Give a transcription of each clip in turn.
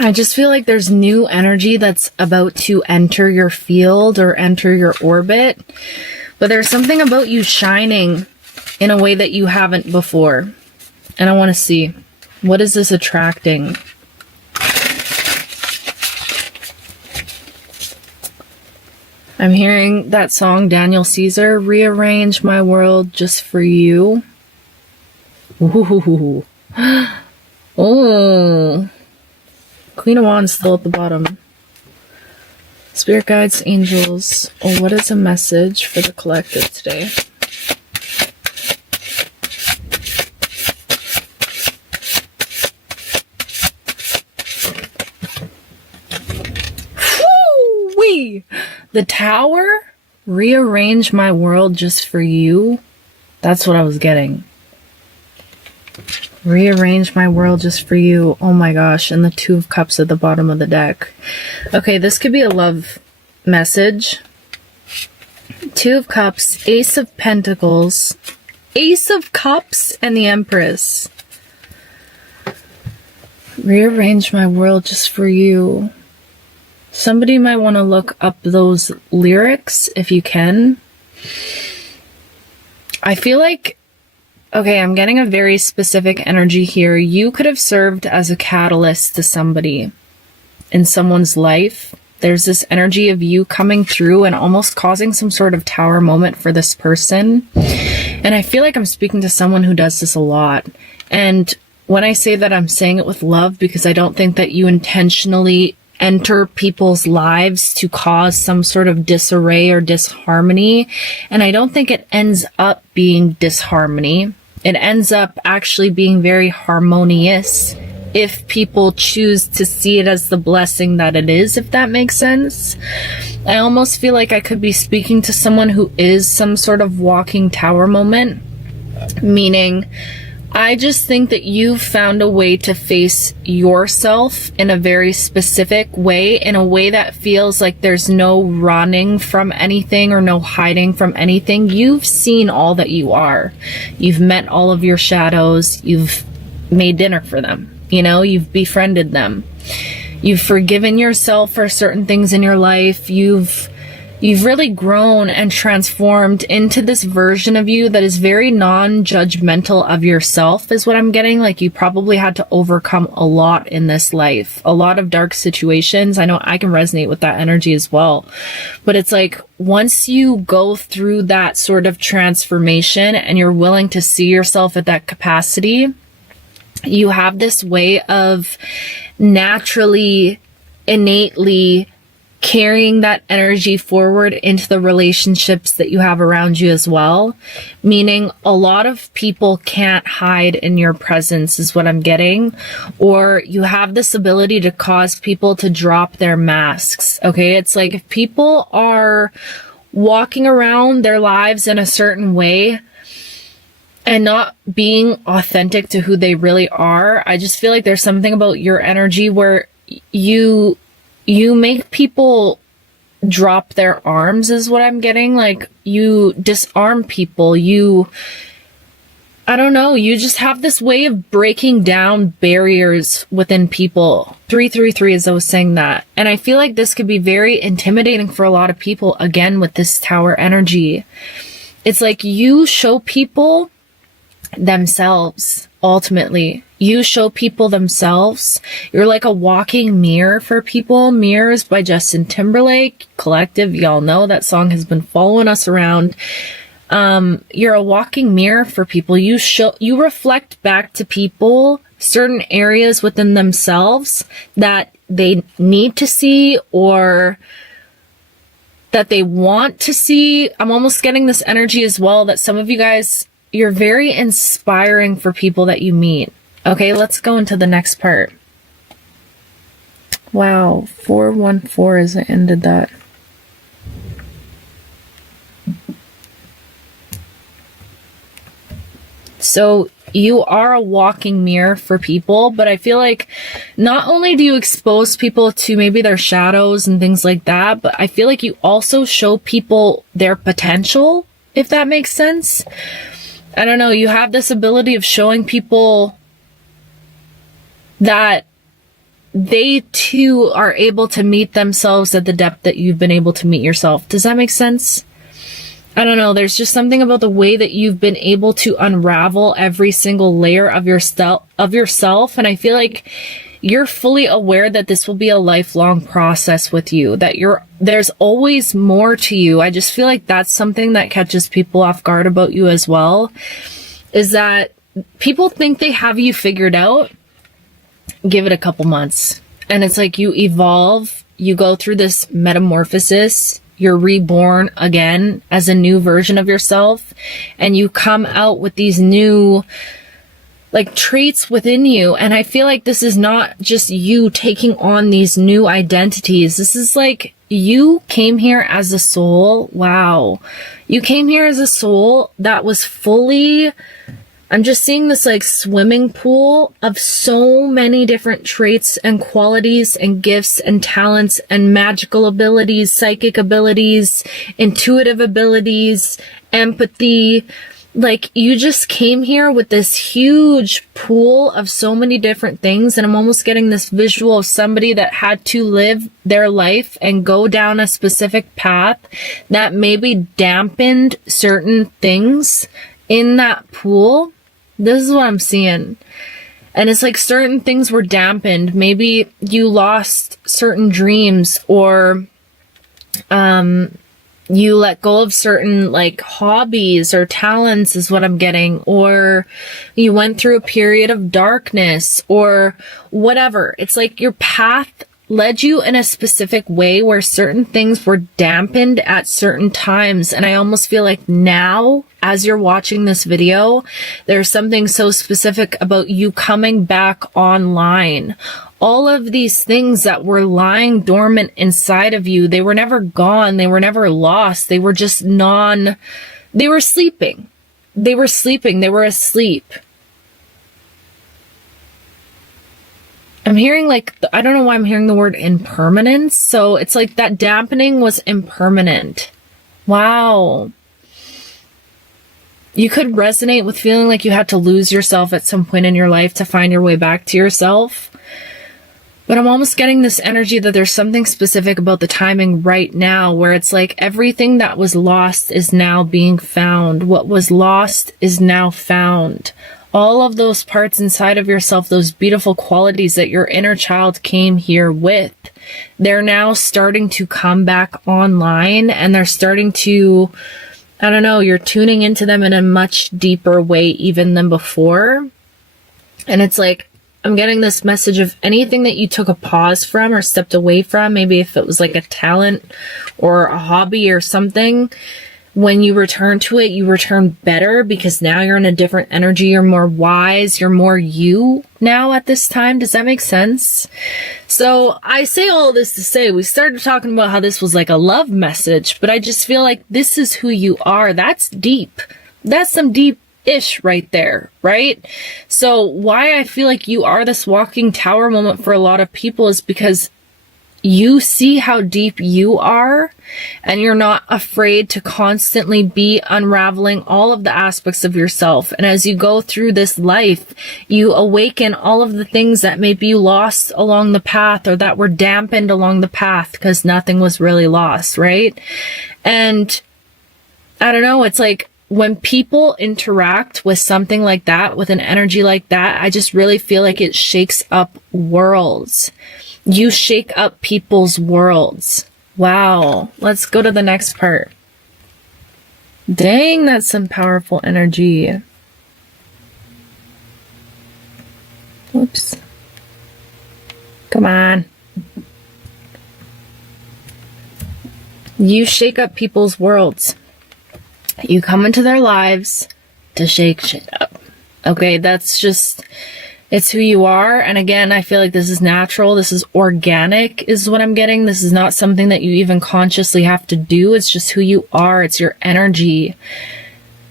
I just feel like there's new energy that's about to enter your field or enter your orbit. But there's something about you shining in a way that you haven't before. And I want to see, what is this attracting? I'm hearing that song, Daniel Caesar, Rearrange My World Just For You. Ooh. Oh. Queen of Wands still at the bottom. Spirit guides, angels. Oh, what is a message for the collective today? Woo-wee! The Tower? Rearrange my world just for you? That's what I was getting. Rearrange my world just for you. Oh my gosh. And the Two of Cups at the bottom of the deck. Okay, this could be a love message. Two of Cups, Ace of Pentacles, Ace of Cups, and the Empress. Rearrange my world just for you. Somebody might want to look up those lyrics if you can. I feel like, okay, I'm getting a very specific energy here. You could have served as a catalyst to somebody in someone's life. There's this energy of you coming through and almost causing some sort of tower moment for this person. And I feel like I'm speaking to someone who does this a lot. And when I say that, I'm saying it with love, because I don't think that you intentionally enter people's lives to cause some sort of disarray or disharmony. And I don't think it ends up being disharmony. It ends up actually being very harmonious if people choose to see it as the blessing that it is, if that makes sense. I almost feel like I could be speaking to someone who is some sort of walking tower moment, meaning I just think that you've found a way to face yourself in a very specific way, in a way that feels like there's no running from anything or no hiding from anything. You've seen all that you are. You've met all of your shadows. You've made dinner for them. You know, you've befriended them. You've forgiven yourself for certain things in your life. You've really grown and transformed into this version of you that is very non-judgmental of yourself, is what I'm getting. Like, you probably had to overcome a lot in this life, a lot of dark situations. I know I can resonate with that energy as well. But it's like, once you go through that sort of transformation and you're willing to see yourself at that capacity, you have this way of naturally, innately carrying that energy forward into the relationships that you have around you as well. Meaning a lot of people can't hide in your presence, is what I'm getting. Or you have this ability to cause people to drop their masks. Okay, it's like if people are walking around their lives in a certain way and not being authentic to who they really are, I just feel like there's something about your energy where you make people drop their arms, is what I'm getting. Like, you disarm people. I don't know, you just have this way of breaking down barriers within people. 333 is always saying that. And I feel like this could be very intimidating for a lot of people, again, with this tower energy. It's like you show people themselves, ultimately. You show people themselves. You're like a walking mirror for people. Mirrors by Justin Timberlake. Collective, y'all know that song has been following us around. You're a walking mirror for people. You reflect back to people certain areas within themselves that they need to see or that they want to see. I'm almost getting this energy as well that some of you guys, you're very inspiring for people that you meet. Okay, let's go into the next part. Wow, 414 as I ended that. So you are a walking mirror for people, but I feel like not only do you expose people to maybe their shadows and things like that, but I feel like you also show people their potential, if that makes sense. I don't know, you have this ability of showing people that they too are able to meet themselves at the depth that you've been able to meet yourself. Does that make sense? I don't know. There's just something about the way that you've been able to unravel every single layer of yourself. And I feel like you're fully aware that this will be a lifelong process with you, that there's always more to you. I just feel like that's something that catches people off guard about you as well, is that people think they have you figured out. Give it a couple months. And it's like you evolve, you go through this metamorphosis, you're reborn again as a new version of yourself, and you come out with these new like traits within you. And I feel like this is not just you taking on these new identities. This is like you came here as a soul. Wow. You came here as a soul that was fully, I'm just seeing this like swimming pool of so many different traits and qualities and gifts and talents and magical abilities, psychic abilities, intuitive abilities, empathy. Like you just came here with this huge pool of so many different things. And I'm almost getting this visual of somebody that had to live their life and go down a specific path that maybe dampened certain things in that pool. This is what I'm seeing. And it's like certain things were dampened. Maybe you lost certain dreams, or you let go of certain like hobbies or talents is what I'm getting, or you went through a period of darkness or whatever. It's like your path led you in a specific way where certain things were dampened at certain times. And I almost feel like now, as you're watching this video, there's something so specific about you coming back online. All of these things that were lying dormant inside of you, they were never gone. They were never lost. They were just they were sleeping. They were sleeping. They were asleep. I'm hearing like, I don't know why I'm hearing the word impermanence. So it's like that dampening was impermanent. Wow. You could resonate with feeling like you had to lose yourself at some point in your life to find your way back to yourself. But I'm almost getting this energy that there's something specific about the timing right now where it's like everything that was lost is now being found. What was lost is now found. All of those parts inside of yourself, those beautiful qualities that your inner child came here with, they're now starting to come back online, and they're starting to, I don't know, you're tuning into them in a much deeper way even than before. And it's like, I'm getting this message of anything that you took a pause from or stepped away from, maybe if it was like a talent or a hobby or something, when you return to it, you return better because now you're in a different energy. You're more wise. You're more you now at this time. Does that make sense? So I say all this to say, we started talking about how this was like a love message, but I just feel like this is who you are. That's deep. That's some deep-ish right there, right? So why I feel like you are this walking tower moment for a lot of people is because you see how deep you are, and you're not afraid to constantly be unraveling all of the aspects of yourself. And as you go through this life, you awaken all of the things that maybe you lost along the path or that were dampened along the path because nothing was really lost, right? And I don't know, it's like when people interact with something like that, with an energy like that, I just really feel like it shakes up worlds. You shake up people's worlds. Wow. Let's go to the next part. Dang, that's some powerful energy. Oops. Come on. You shake up people's worlds. You come into their lives to shake shit up. Okay, that's just... it's who you are. And again, I feel like this is natural. This is organic is what I'm getting. This is not something that you even consciously have to do. It's just who you are. It's your energy.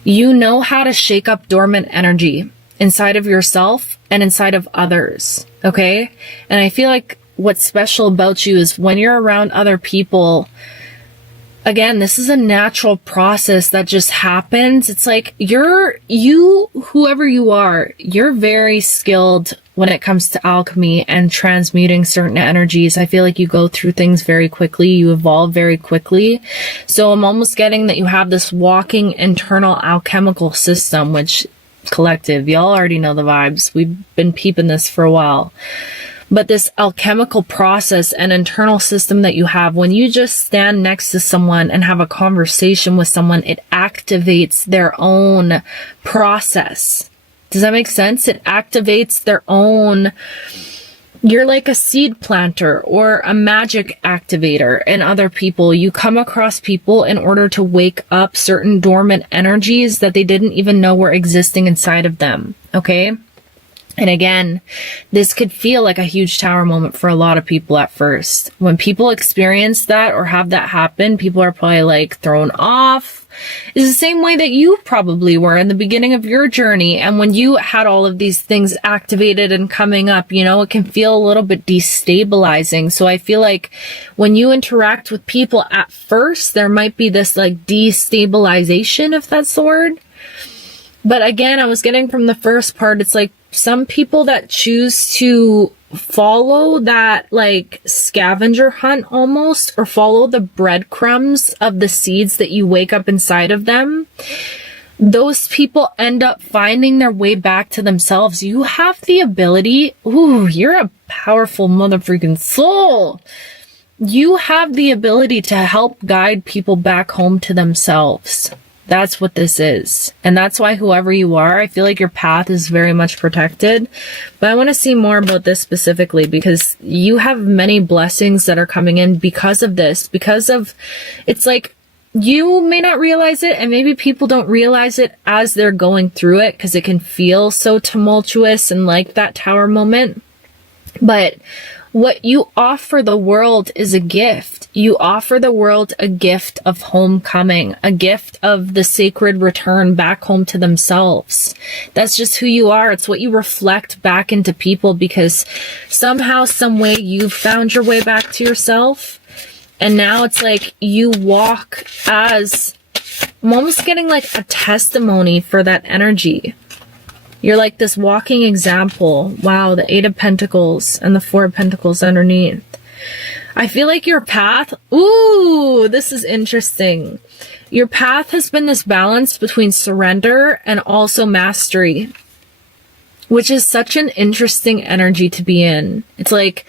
You know how to shake up dormant energy inside of yourself and inside of others. Okay. And I feel like what's special about you is when you're around other people, again, this is a natural process that just happens. It's like whoever you are, you're very skilled when it comes to alchemy and transmuting certain energies. I feel like you go through things very quickly. You evolve very quickly. So I'm almost getting that you have this walking internal alchemical system, which collective, y'all already know the vibes. We've been peeping this for a while. But this alchemical process and internal system that you have, when you just stand next to someone and have a conversation with someone, it activates their own process. Does that make sense? It activates their own. You're like a seed planter or a magic activator in other people. You come across people in order to wake up certain dormant energies that they didn't even know were existing inside of them. Okay? And again, this could feel like a huge tower moment for a lot of people at first. When people experience that or have that happen, people are probably like thrown off. It's the same way that you probably were in the beginning of your journey. And when you had all of these things activated and coming up, you know, it can feel a little bit destabilizing. So I feel like when you interact with people at first, there might be this like destabilization, if that's the word. But again, I was getting from the first part, it's like some people that choose to follow that like scavenger hunt almost, or follow the breadcrumbs of the seeds that you wake up inside of them, those people end up finding their way back to themselves. You have the ability, you're a powerful mother freaking soul. You have the ability to help guide people back home to themselves. That's what this is. And that's why whoever you are, I feel like your path is very much protected. But I want to see more about this specifically because you have many blessings that are coming in because of this. Because of, it's like you may not realize it, and maybe people don't realize it as they're going through it because it can feel so tumultuous and like that tower moment. But what you offer the world is a gift. You offer the world a gift of homecoming, a gift of the sacred return back home to themselves. That's just who you are. It's what you reflect back into people because somehow, some way you've found your way back to yourself. And now it's like you walk as, I'm almost getting like a testimony for that energy. You're like this walking example. Wow, the 8 of Pentacles and the 4 of Pentacles underneath. I feel like your path, this is interesting. Your path has been this balance between surrender and also mastery, which is such an interesting energy to be in. It's like,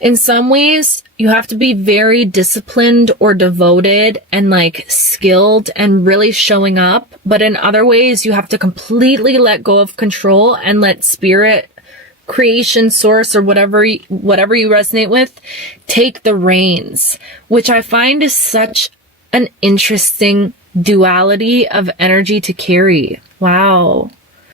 in some ways, you have to be very disciplined or devoted and like skilled and really showing up. But in other ways, you have to completely let go of control and let spirit, creation, source, or whatever you resonate with, take the reins, which I find is such an interesting duality of energy to carry. Wow.